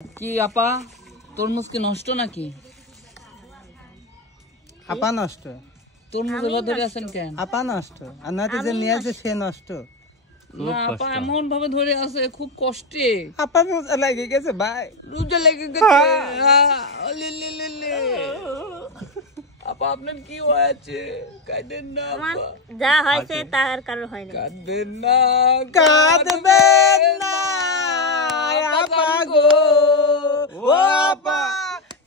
কি আপা তরমুজ কি নষ্ট নাকি? আপা নষ্ট। তরমুজ এবার ধরে আছেন কেন? আপা নষ্ট। আর নয়তো যে নিয়ে আসে সে নষ্ট। না আপা এমন ভাবে ধরে আছে খুব কষ্টে। আপা রোজা লেগে গেছে ভাই। রোজা লেগে গেছে। আপা আপনার কি হয়েছে? কাঁদেন না আপা। যা হয়েছে তার কারণ হয় না। কাঁদেন না, কাঁদবেন না আপা গো, ও আপা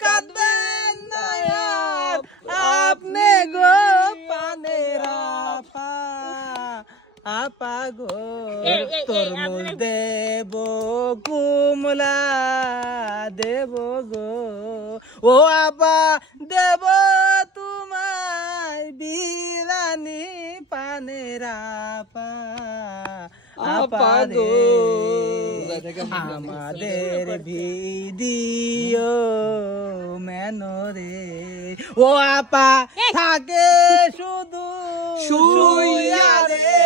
কাঁদবেন না আপনি গো পানের আপা, আপা গো তরমুজ দেব কুমলা দেব গো, ও আপা দেব তোমায় বিলানি পানের আপা, আপা গো আমাদের ভিডিও মেনরে, ও আপা থাকে শুধু শুইয়া রে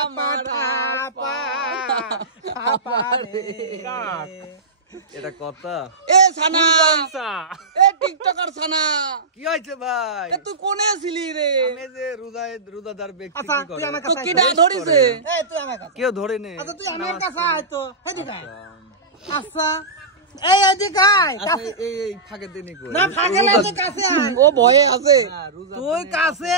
আমার আপা, আপা রে। এটা কথা এ সানা, এ টিকটকার সানা, কি হয়েছে ভাই? এ তুই কোনে ছিলি রে? আমি যে রোজাদার ব্যক্তি আচ্ছা কি তুই করে? আমার তো কাছে কি আয়। ধরিছে? এই তুই আমার কাছে কেউ ধরে নে। আচ্ছা তুই আমার কাছে আয় তো এদিকে আয়। আচ্ছা এই এদিকে আয়। আচ্ছা, এই ফাঁকে দিনই কই। না ফাঁকে না তুই কাছে আয়, ও ভয়ে আছে। না, রোজার তুই দিনে- কাছে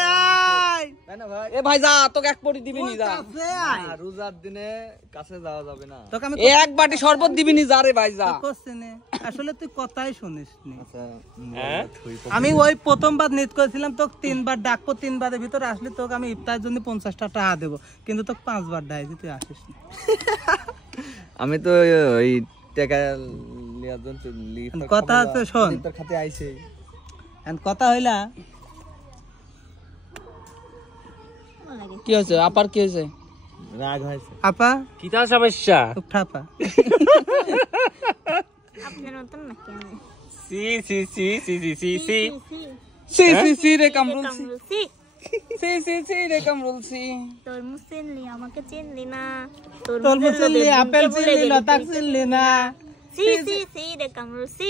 আয়, তাই না ভাই? এ ভাই যা, তোকে এক পটি দিবি নি তুই যা। কাছে আয়। না, রোজার দিনে কাছে যাওয়া যাবে না। তোকে আমি এ এক বাটি শরবত দিবি নি যা রে ভাই যা। করছি নে, আসলে তুই কথাই শুনিস নি। আচ্ছা আমি ওই প্রথমবার নিত করেছিলাম তোকে 3 বার ডাকবো, 3 বারের ভিতরে আসলে তোকে আমি ইফতারের জন্য 50টা টাকা দেবো, কিন্তু তোকে 5 বার ডাইছি তুই আসিস না। আমি তো ওই টাকা লিয়ার জন্য কথা আছে শোন, তোর খাতে আইছে। এখন কথা হইলা কি হয়েছে? আপার কি হয়েছে? রাগ হয়েছে। আপা কিতা সমস্যা? উঠাপা আপনার মতন নাকি আমি? সি সি সি সি সি সি সি সি সি সি রে কামরুল সি। কামরুলসি, সি সি সি রে কামরুল সি। তরমুজ চিনলি আমাকে চিনলি না, তরমুজ চিনলি আপেল চিনলি লতা চিনলি না, সি সি সি রে কামরুলসি,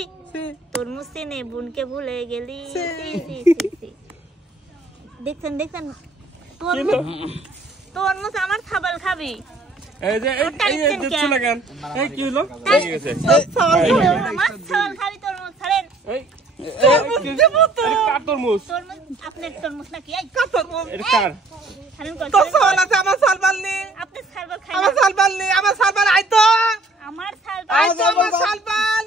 তরমুজ চিনে বোনকে ভুলে গেলি। সি সি সি সি। দেখছেন দেখছেন তরমুজ আমার খাবার খাবি। এই যে এই দেখছ না কেন? এই কি হলো? তাই- ঠিক আছে আমার খাবার খাবি তরমুজ ছাড়েন। এই এটা কার তরমুজ? তরমুজ আপনার তরমুজ নাকি? এই এটা কার? ছাড়েন কর, তো ছাড়েন কর। সওয়াল আছে আমার সালবাল নি, আপনি খাবার খাই আমার না। সালবাল নি, আমার সালবাল আইতো, আমার ছাল আইতো আমার সালবাল